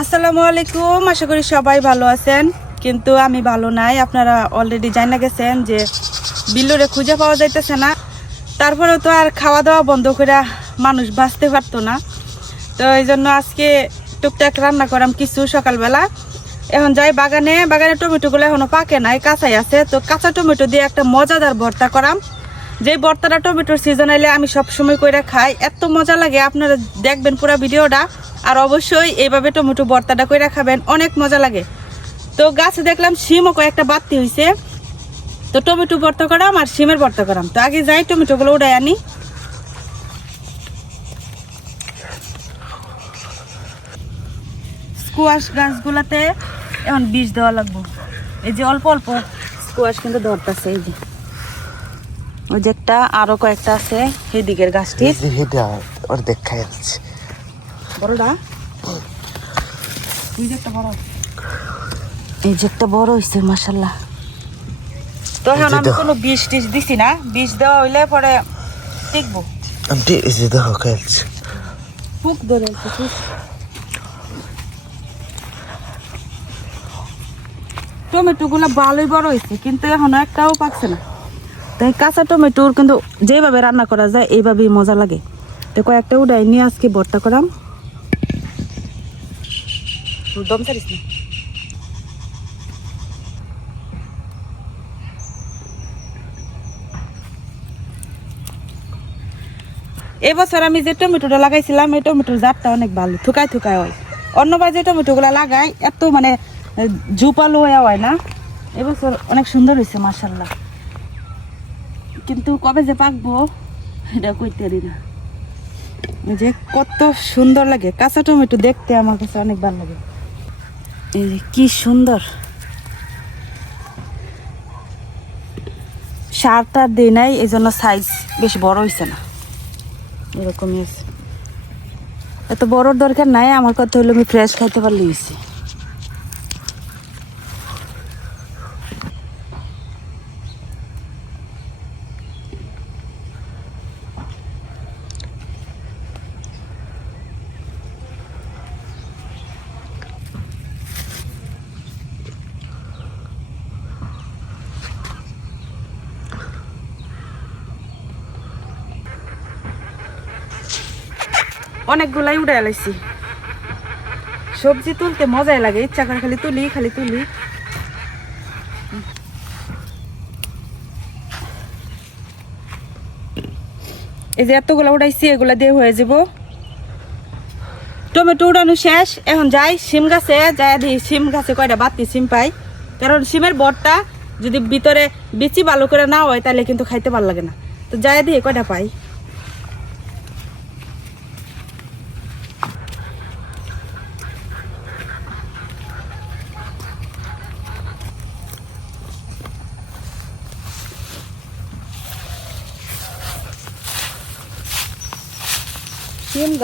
আসসালামু আলাইকুম, আশা করি সবাই ভালো আছেন। কিন্তু আমি ভালো নাই, আপনারা অলরেডি জানা গেছেন যে বিল্লুরে খুঁজে পাওয়া যাইতেছে না। তারপরেও তো আর খাওয়া দাওয়া বন্ধ করে মানুষ বাঁচতে পারতো না। তো এই জন্য আজকে টুকটাক রান্না করাম কিছু সকালবেলা। এখন যাই বাগানে বাগানে টমেটোগুলো এখনও পাকে নাই, কাঁচাই আছে। তো কাঁচা টমেটো দিয়ে একটা মজাদার ভর্তা করাম। যে ভর্তাটা টমেটোর সিজন এলে আমি সবসময় করে খাই, এত মজা লাগে, আপনারা দেখবেন পুরো ভিডিওটা, আর অবশ্যই এইভাবে টমেটো বর্তাটা করে খাবেন, অনেক মজা লাগে। তো গাছে দেখলাম শিমও কয়েকটা বাড়তি হয়েছে তো টমেটো ভর্তা করাম আর শিমের ভর্তা করাম। তো আগে যাই টমেটোগুলো উড়াই আনি। স্কোয়াশ গাছগুলাতে এখন বীজ দেওয়া লাগবে। এই যে অল্প অল্প স্কোয়াশ কিন্তু ধরতেছে, এই যে। ওই যে একটা আরও কয়েকটা আছে এই দিকের গাছটি ওর দেখা যাচ্ছে বড়টা? এই যে একটা বড়। এই যে একটা বড় হয়েছে মাসাল্লাহ তো এখন আমি কোনো বিষ টিষ দিছি না বিষ দেওয়া হইলে পরে টিকবো। আন্টি এই যে দেখো খেলছে। ফুক ধরে আছে ফুক টমেটো গুলো ভালোই বড় হয়েছে কিন্তু এখনও একটাও পাকছে না। তাই কাঁচা টমেটোর কিন্তু যেভাবে রান্না করা যায়, এইভাবেই মজা লাগে। তো কয়েকটা উঠাই নিয়ে আজকে ভর্তা করাম। দম না? এবছর আমি যে টমেটোটা লাগাইছিলাম, এই টমেটোর জাতটা অনেক ভালো, থুকায় থুকায় হয়। অন্যবার যে টমেটোগুলো লাগাই, এত মানে হয়ে হয় না। এবছর অনেক সুন্দর হয়েছে মার্শাল্লাহ কিন্তু কবে যে পাকবো, এটা কইতে পারি না। যে কত সুন্দর লাগে, কাঁচা টমেটো দেখতে আমার কাছে অনেক ভালো লাগে। এই যে কি সুন্দর। সারটা দিই নাই, এই জন্য সাইজ বেশ বড় হয়েছে না। এরকমই আছে। এত বড়র দরকার নাই, আমার কথা হলো আমি ফ্রেশ খাইতে পারলে হয়েছে অনেকগুলাই উড়ে এলাইছি সবজি তুলতে মজাই লাগে, ইচ্ছা করে খালি তুলি খালি তুলি। এই যে এতগুলো উড়াইছি, এগুলা দিয়ে হয়ে যাব। টমেটো উড়ানো শেষ, এখন যাই সিম গাছে, যাই দিই সিম গাছে কয়টা বাতি সিম পাই। কারণ সিমের বরটা যদি ভিতরে বিচি ভালো করে না হয়, তাহলে কিন্তু খাইতে ভালো লাগে না। তো যাই দিয়ে কয়টা পাই।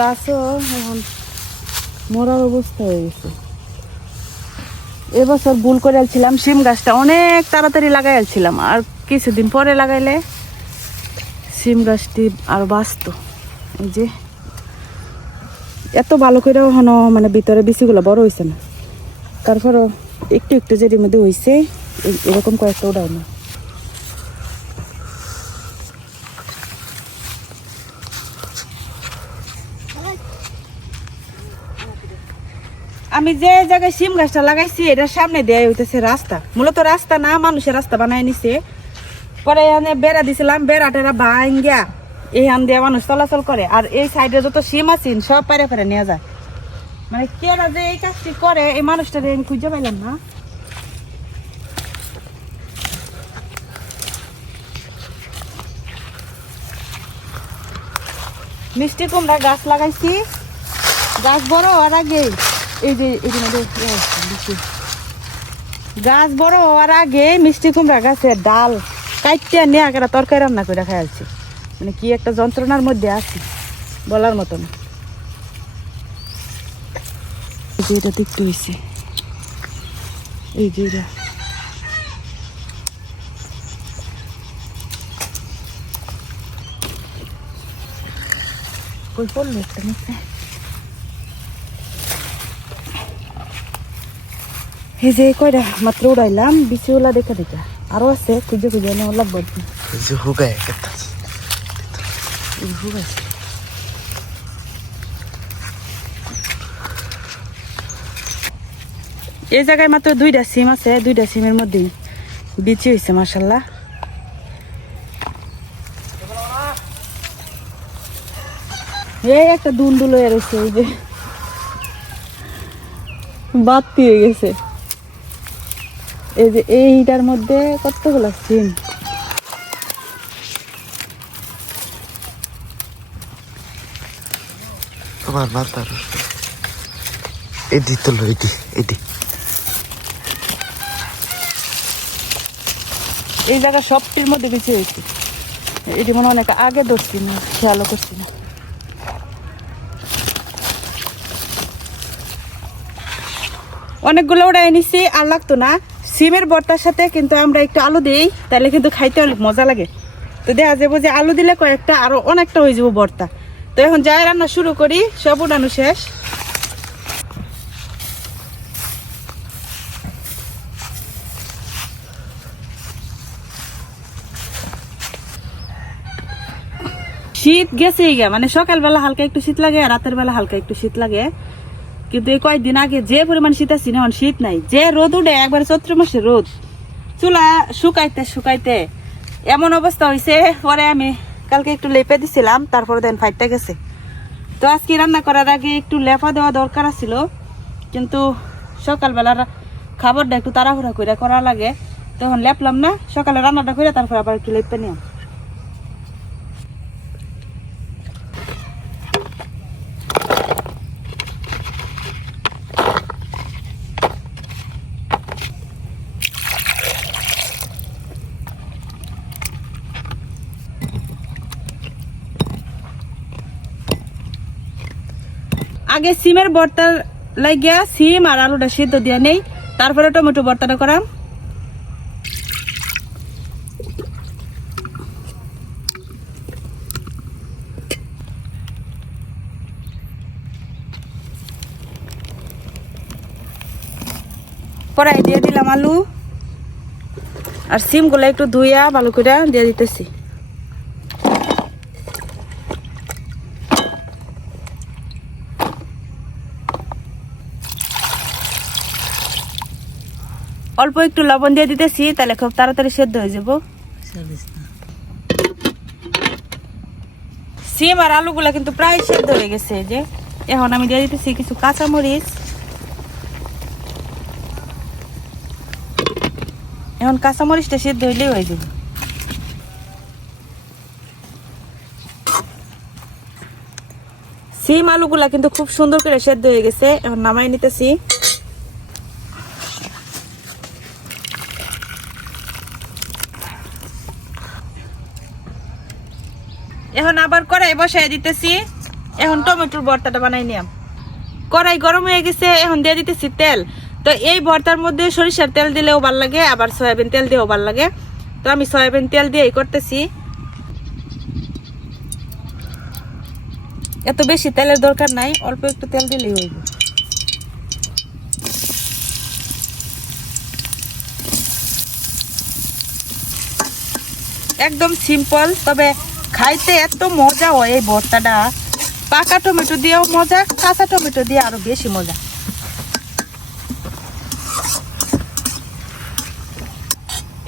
গাছও এখন মরার অবস্থা হয়ে গেছে। এবছর ভুল করে আলছিলাম সিম গাছটা অনেক তাড়াতাড়ি লাগাই আলছিলাম, আর কিছুদিন পরে লাগাইলে সিম গাছটি আর বাঁচত। এই যে, এত ভালো করে এখনও মানে ভিতরে বিচিগুলো বড় হয়েছে না। তারপরও একটু একটু যেটির মধ্যে হয়েছে এরকম কয়েকটা ওটাও না আমি যে জায়গায় সিম গাছটা লাগাইছি এটার সামনে দেয়া হইতেছে রাস্তা। মূলত রাস্তা না মানুষের রাস্তা বানাই নিছে। পরে এখানে বেড়া দিছিলাম বেড়া টেরা ভাঙ্গিয়া এইখান দিয়ে মানুষ চলাচল করে। আর এই সাইডে যত সিম আছেন সব পারে পারে নিয়ে যায়। মানে কেরা যে এই কাজটি করে, এই মানুষটা আমি খুঁজে পাইলাম না। মিষ্টি কুমড়া গাছ লাগাইছি। গাছ বড় হওয়ার আগে এই যে এই যে। গাছ বড় হওয়ার আগে মিষ্টি কুমড়া গাছের ডাল কাইটিয়া নিয়ে আগে তরকারি রান্না করে খাইছি মানে কি একটা যন্ত্রণার মধ্যে আছি, বলার মতো না এটা দেখতে হয়েছে এই যে। কই পড়ল একটা নিচে এই যে কয়টা মাত্র উড়াইলাম বিচিওলা দেখা দেখা। আরও আছে খুঁজে খুঁজে নেওয়া লাগবে আর কি। এই যে হুগায় এই জায়গায় মাত্র দুইটা সিম আছে দুইটা সিমের মধ্যেই বিচি হয়েছে মার্শাল্লাহ এই একটা দুন্দুল হয়ে রয়েছে এই যে। বাতি হয়ে গেছে। এই যে এইটার মধ্যে কতগুলো সিম? তোমার মাথার তো এই জায়গা সবটির মধ্যে বেঁচে হয়েছে। এটি মনে অনেক আগে ধরছি না খেয়ালও করছি না। অনেকগুলো ওড়াই এনেছি আর লাগতো না। সিমের ভর্তার সাথে কিন্তু আমরা একটু আলু দিই, তাহলে কিন্তু খাইতে অনেক মজা লাগে। তো দেখা যাব যে আলু দিলে কয়েকটা, আরও অনেকটা হয়ে যাব ভর্তা তো এখন যাই রান্না শুরু করি, সব উড়ানো শেষ। শীত গেছে মানে সকালবেলা হালকা একটু শীত লাগে রাতের বেলা হালকা একটু শীত লাগে। কিন্তু এই কয়েকদিন আগে যে পরিমাণ শীত আছে না শীত নাই। যে রোদ উঠে, একবার চৈত্র মাসে রোদ। চুলা শুকাইতে শুকাইতে এমন অবস্থা হয়েছে পরে আমি কালকে একটু লেপে দিছিলাম, তারপরে দেন ফাইটটা গেছে। তো আজকে রান্না করার আগে একটু লেপা দেওয়া দরকার ছিল কিন্তু সকালবেলার খাবারটা একটু তাড়াহুড়া করে করা লাগে। তখন লেপলাম না, সকালে রান্নাটা করে তারপর আবার একটু লেপে নিলাম। আগে সিমের ভর্তার লাগিয়া সিম আর আলুটা সিদ্ধ দিয়া নেই, তারপরে টমেটো ভর্তাটা করাম। কড়াই দিয়ে দিলাম আলু। আর সিমগুলো একটু ধুইয়া ভালো করে দিয়ে দিতেছি। অল্প একটু লবণ দিয়ে দিতেছি, তাহলে খুব তাড়াতাড়ি সেদ্ধ হয়ে যাব। সিম আর আলুগুলো কিন্তু প্রায় সেদ্ধ হয়ে গেছে যে। এখন আমি দিয়ে দিতেছি কিছু কাঁচামরিচ। এখন কাঁচামরিচটা সেদ্ধ হইলেই হয়ে যাবে। সিম আলুগুলা কিন্তু খুব সুন্দর করে সেদ্ধ হয়ে গেছে, এখন নামাই নিতেছি এখন আবার কড়াই বসাই দিতেছি। এখন টমেটোর ভর্তাটা বানাই নিলাম কড়াই গরম হয়ে গেছে, এখন দিয়ে দিতেছি তেল। তো এই ভর্তার মধ্যে সরিষার তেল দিলেও ভালো লাগে, আবার সয়াবিন তেল দিয়েও ভালো লাগে। তো আমি সয়াবিন তেল দিয়েই করতেছি। এত বেশি তেলের দরকার নাই, অল্প একটু তেল দিলেই হইব। একদম সিম্পল তবে খাইতে এত মজা হয় এই ভর্তাটা। পাকা টমেটো দিয়েও মজা, কাঁচা টমেটো দিয়ে আরও বেশি মজা।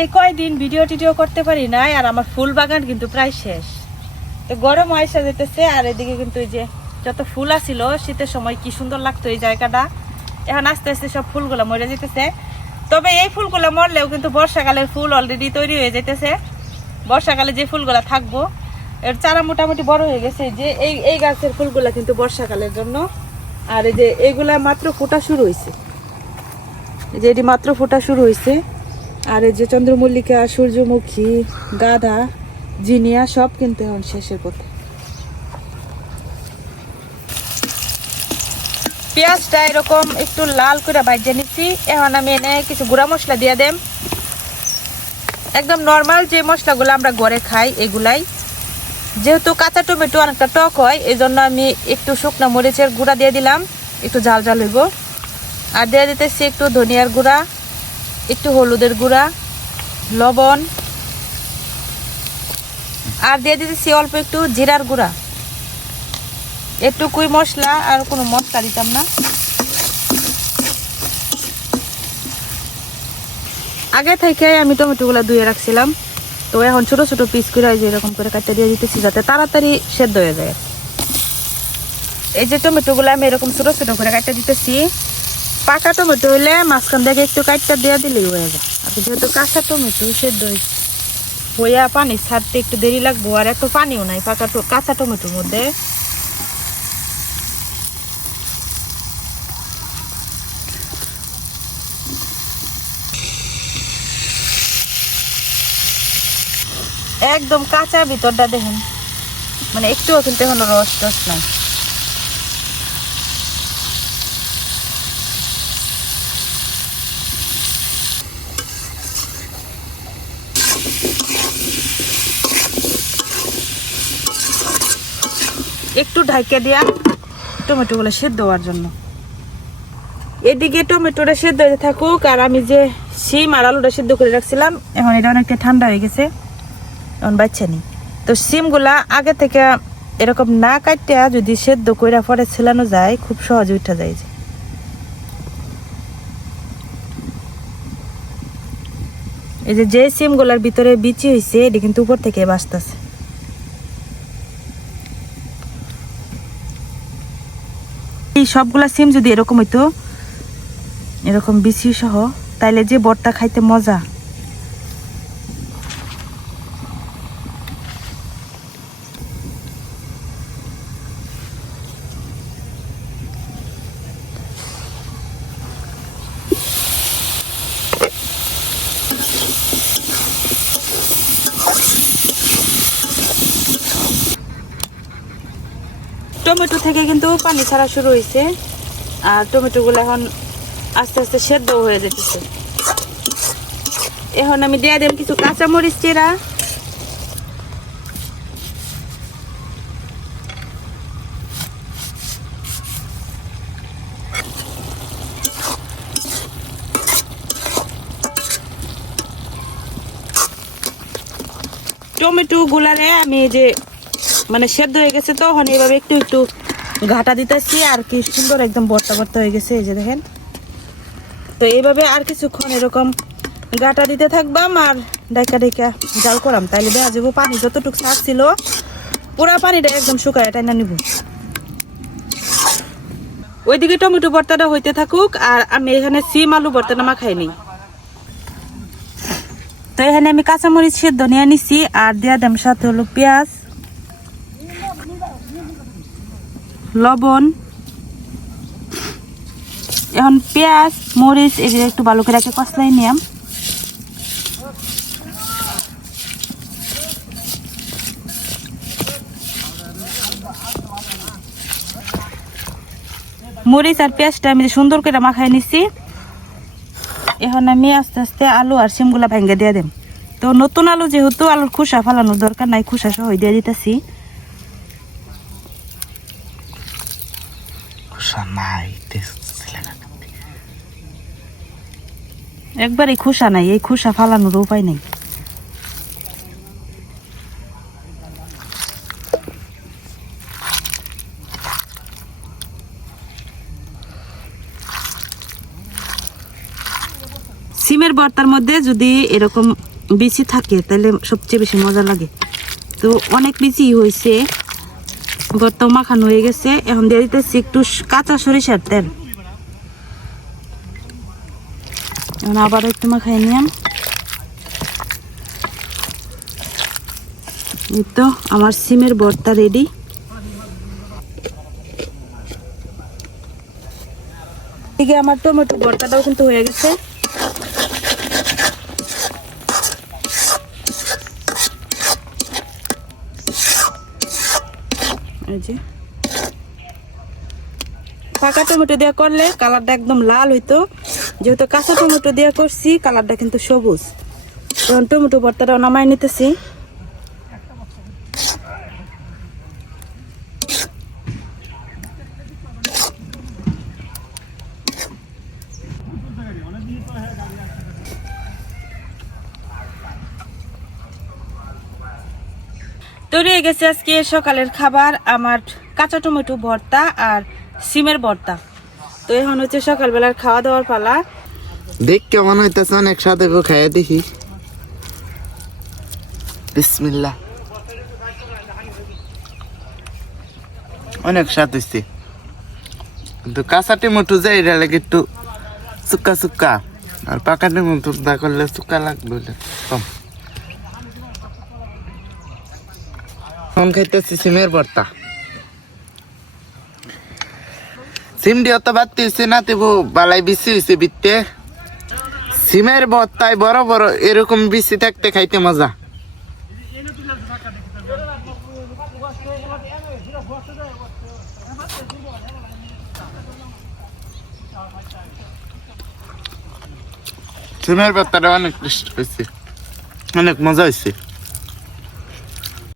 এই কয়দিন ভিডিও টিডিও করতে পারি নাই আর আমার ফুল বাগান কিন্তু প্রায় শেষ। তো গরম আয়সা যেতেছে আর এদিকে কিন্তু এই যে যত ফুল আছিল শীতের সময় কি সুন্দর লাগতো এই জায়গাটা। এখন আস্তে আস্তে সব ফুলগুলো মরে যেতেছে তবে এই ফুলগুলো মরলেও কিন্তু বর্ষাকালের ফুল অলরেডি তৈরি হয়ে যেতেছে বর্ষাকালে যে ফুলগুলো থাকব এর চারা মোটামুটি বড় হয়ে গেছে। যে এই এই গাছের ফুলগুলা কিন্তু বর্ষাকালের জন্য। আর এই যে এগুলা মাত্র ফোটা শুরু হয়েছে যে এটি মাত্র ফোটা শুরু হয়েছে আর এই যে চন্দ্রমল্লিকা, সূর্যমুখী, গাঁদা, জিনিয়া সব কিন্তু এখন শেষের পথে। পেঁয়াজটা এরকম একটু লাল করে ভাজিয়ে নিচ্ছি এখন আমি এনে কিছু গুঁড়া মশলা দিয়ে দেম। একদম নর্মাল যে মশলাগুলো আমরা ঘরে খাই, এগুলাই। যেহেতু কাঁচা টমেটো অনেকটা টক হয় এই জন্য আমি একটু শুকনো মরিচের গুঁড়া দিয়ে দিলাম। একটু ঝাল ঝাল হইব। আর দিয়ে দিতেছি একটু ধনিয়ার গুঁড়া, একটু হলুদের গুঁড়া, লবণ। আর দিয়ে দিতেছি অল্প একটু জিরার গুঁড়া। একটুকুই মশলা, আর কোনো মশলা দিতাম না। আগে থেকে আমি টমেটোগুলো ধুয়ে রাখছিলাম। তো এখন ছোট ছোট পিস করে যে এরকম করে কাটতে দিয়ে দিতেছি যাতে তাড়াতাড়ি সেদ্ধ হয়ে যায়। এই যে টমেটোগুলো আমি এরকম ছোট ছোট করে কাটতে দিতেছি। পাকা টমেটো হলে মাঝখান থেকে একটু কাটতে দিয়ে দিলেই হয়ে যায়। আর যেহেতু কাঁচা টমেটো সেদ্ধ হইয়া পানি ছাড়তে একটু দেরি লাগবো, আর এত পানিও নাই পাকা কাঁচা টমেটোর মধ্যে। একদম কাঁচা ভিতরটা দেখেন। মানে একটুও কিন্তু এখনও রস টস নাই। একটু ঢাইকে দিয়া টমেটোগুলো সেদ্ধ হওয়ার জন্য। এদিকে টমেটোটা সেদ্ধ হয়ে থাকুক, আর আমি যে সিম আর আলুটা সেদ্ধ করে রাখছিলাম, এখন এটা অনেকটা ঠান্ডা হয়ে গেছে। এখন বাচ্চা নেই। তো সিমগুলা আগে থেকে এরকম না কাটিয়া যদি সেদ্ধ কইরা পরে ছেলানো যায়, খুব সহজে উঠা যায়। এই যে যে সিমগুলার ভিতরে বিচি হয়েছে এটি কিন্তু উপর থেকে বাঁচতেছে। এই সবগুলা সিম যদি এরকম হইতো, এরকম বিচি সহ, তাইলে যে বটটা খাইতে মজা। টমেটো থেকে কিন্তু পানি ছাড়া শুরু হয়েছে। আর টমেটোগুলো এখন আস্তে আস্তে সেদ্ধ হয়ে যেতেছে। এখন আমি দিয়ে দিলাম কিছু কাঁচামরিচ চেরা। টমেটো গুলারে আমি যে মানে সেদ্ধ হয়ে গেছে তো ওখানে এইভাবে একটু একটু ঘাটা দিতেছি, আর কি সুন্দর একদম বর্তা বর্তা হয়ে গেছে, এই যে দেখেন। তো এইভাবে আর কিছুক্ষণ এরকম গাটা দিতে থাকবাম, আর ডাইকা ডাইকা জাল করাম। তাইলে দেখা যাব পানি, যতটুকু ছাড়ছিল পুরা পানিটা একদম শুকায় টাইনা নিব। ওইদিকে টমেটো ভর্তাটা হইতে থাকুক, আর আমি এখানে সিম আলু ভর্তাটা মাখাই নিই। তো এখানে আমি কাঁচামরিচ সেদ্ধ নিয়ে নিছি, আর দেওয়া দাম সাথে হলো পেঁয়াজ লবণ, এখন পেঁয়াজ, মরিচ, এগুলো একটু ভালো করে একে কষলাই নিয়াম। মরিচ আর পেঁয়াজটা আমি সুন্দর করে মাখাই নিছি। এখন আমি আস্তে আস্তে আলু আর সিমগুলা ভেঙে দিয়ে দেব তো নতুন আলু যেহেতু, আলুর খোসা ফালানোর দরকার নাই, খোসা সহ দিয়ে দিতেছি। একবার এই খোসা নাই, এই খোসা ফালানোর উপায় নেই। সিমের ভর্তার মধ্যে যদি এরকম বিচি থাকে, তাহলে সবচেয়ে বেশি মজা লাগে। তো অনেক বিচি হয়েছে ভর্তা মাখানো হয়ে গেছে। এখন দিয়ে দিতেছি একটু কাঁচা সরিষার তেল। এখন আবার একটু মাখাই নিলাম। এই তো, আমার সিমের ভর্তা রেডি এদিকে আমার টমেটো ভর্তাটাও কিন্তু হয়ে গেছে। যে। পাকা টমেটো দিয়ে করলে কালারটা একদম লাল হইতো। যেহেতু কাঁচা টমেটো দিয়ে করছি, কালারটা কিন্তু সবুজ। কারণ টমেটো ভর্তাটা নামাই নিতেছি। তৈরি হয়ে গেছে আজকে সকালের খাবার, আমার কাঁচা টমেটো ভর্তা আর সিমের ভর্তা। তো এখন হচ্ছে সকালবেলার খাওয়া দাওয়ার পালা। দেখ কেমন হইতেছে অনেক সাথে খাইয়া দেখি। বিসমিল্লাহ। অনেক স্বাদ হয়েছে কিন্তু কাঁচা টমেটো যে এটা লাগে একটু সুক্কা সুক্কা আর পাকা টিমুটু দা করলে সুক্কা লাগবে কম। এখন খাইতেছি সিমের ভর্তা। সিম দিয়ে তো বাড়তি হয়েছে না তেবু বালাই বেশি হয়েছে বিত্তে সিমের ভর্তায় বড় বড় এরকম বেশি থাকতে খাইতে মজা। সিমের ভর্তাটা অনেক টেস্ট হয়েছে অনেক মজা হয়েছে